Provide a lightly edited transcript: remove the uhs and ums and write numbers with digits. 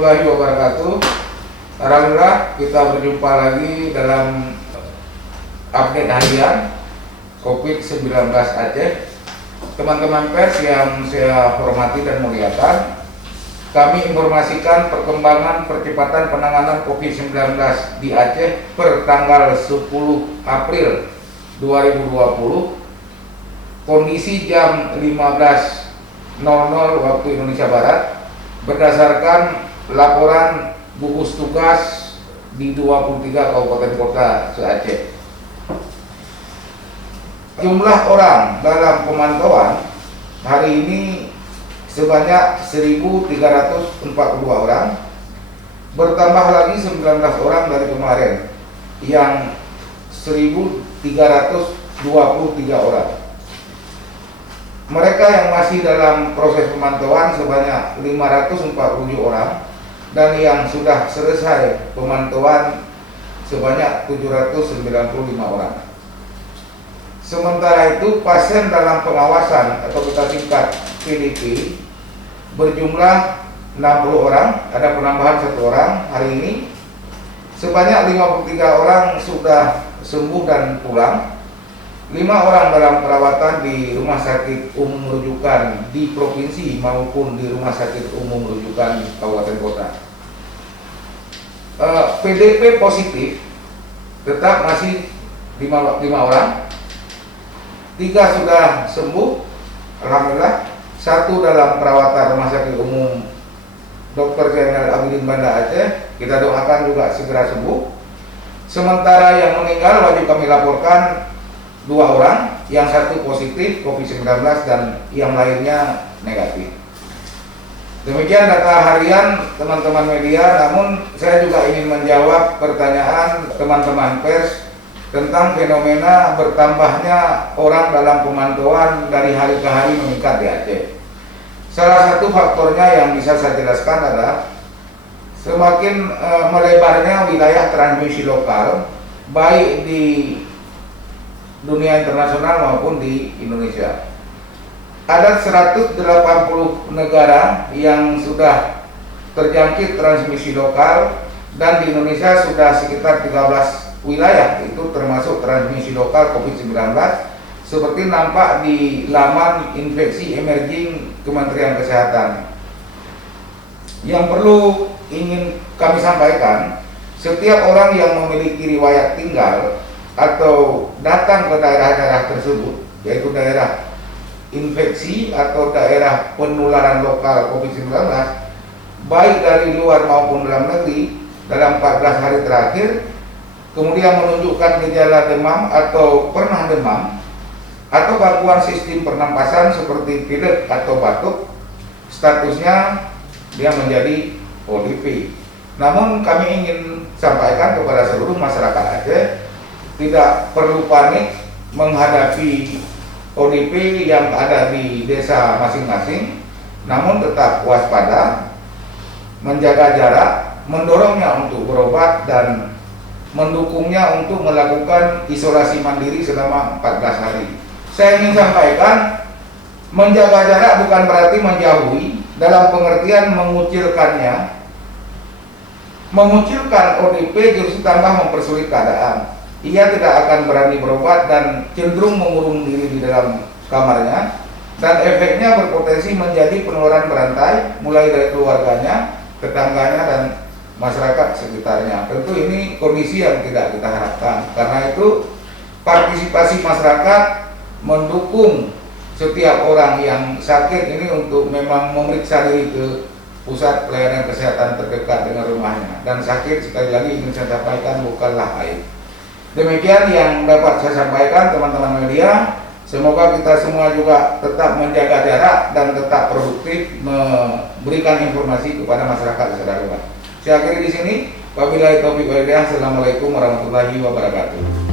warahmatullahi wabarakatuh. Alhamdulillah kita berjumpa lagi dalam update harian COVID-19 Aceh. Teman-teman pers yang saya hormati dan muliakan, kami informasikan perkembangan percepatan penanganan COVID-19 di Aceh per tanggal 10 April 2020. Kondisi jam 15.00 waktu Indonesia Barat berdasarkan laporan gugus tugas di 23 kabupaten kota se-Aceh. Jumlah orang dalam pemantauan hari ini sebanyak 1.342 orang, bertambah lagi 19 orang dari kemarin yang 1.323 orang. Mereka yang masih dalam proses pemantauan sebanyak 547 orang dan yang sudah selesai pemantauan sebanyak 795 orang. Sementara itu pasien dalam pengawasan atau kita singkat PDP berjumlah 60 orang, ada penambahan 1 orang hari ini. Sebanyak 53 orang sudah sembuh dan pulang. 5 orang dalam perawatan di rumah sakit umum rujukan di provinsi maupun di rumah sakit umum rujukan kabupaten kota. PDP positif tetap masih 5 orang. 3 sudah sembuh, alhamdulillah. 1 dalam perawatan rumah sakit umum Dr. Zainal Abidin Banda Aceh, kita doakan juga segera sembuh. Sementara yang meninggal wajib kami laporkan 2 orang, yang 1 positif COVID-19 dan yang lainnya negatif. Demikian data harian teman-teman media, namun saya juga ingin menjawab pertanyaan teman-teman pers tentang fenomena bertambahnya orang dalam pemantauan dari hari ke hari meningkat di Aceh. Salah satu faktornya yang bisa saya jelaskan adalah semakin melebarnya wilayah transmisi lokal, baik di dunia internasional maupun di Indonesia. Ada 180 negara yang sudah terjangkit transmisi lokal dan di Indonesia sudah sekitar 13 wilayah itu termasuk transmisi lokal COVID-19 seperti nampak di laman infeksi emerging Kementerian Kesehatan. Yang perlu ingin kami sampaikan, setiap orang yang memiliki riwayat tinggal atau datang ke daerah-daerah tersebut, yaitu daerah infeksi atau daerah penularan lokal COVID-19, baik dari luar maupun dalam negeri, dalam 14 hari terakhir, kemudian menunjukkan gejala demam atau pernah demam, atau gangguan sistem pernapasan seperti pilek atau batuk, statusnya dia menjadi ODP. Namun kami ingin sampaikan kepada seluruh masyarakat Aceh, tidak perlu panik menghadapi ODP yang ada di desa masing-masing, namun tetap waspada, menjaga jarak, mendorongnya untuk berobat dan mendukungnya untuk melakukan isolasi mandiri selama 14 hari. Saya ingin sampaikan, menjaga jarak bukan berarti menjauhi, dalam pengertian mengucilkannya. Mengucilkan ODP justru tambah mempersulit keadaan. Ia tidak akan berani berobat dan cenderung mengurung diri di dalam kamarnya, dan efeknya berpotensi menjadi penularan berantai mulai dari keluarganya, tetangganya dan masyarakat sekitarnya. Tentu ini kondisi yang tidak kita harapkan. Karena itu partisipasi masyarakat mendukung setiap orang yang sakit ini untuk memang memeriksa diri ke pusat pelayanan kesehatan terdekat dengan rumahnya. Dan sakit, sekali lagi ingin saya sampaikan, bukanlah aib. Demikian yang dapat saya sampaikan teman-teman media. Semoga kita semua juga tetap menjaga jarak dan tetap produktif memberikan informasi kepada masyarakat secara luas. Saya akhiri di sini. Wabillahi taufiq wal hidayah. Assalamualaikum warahmatullahi wabarakatuh.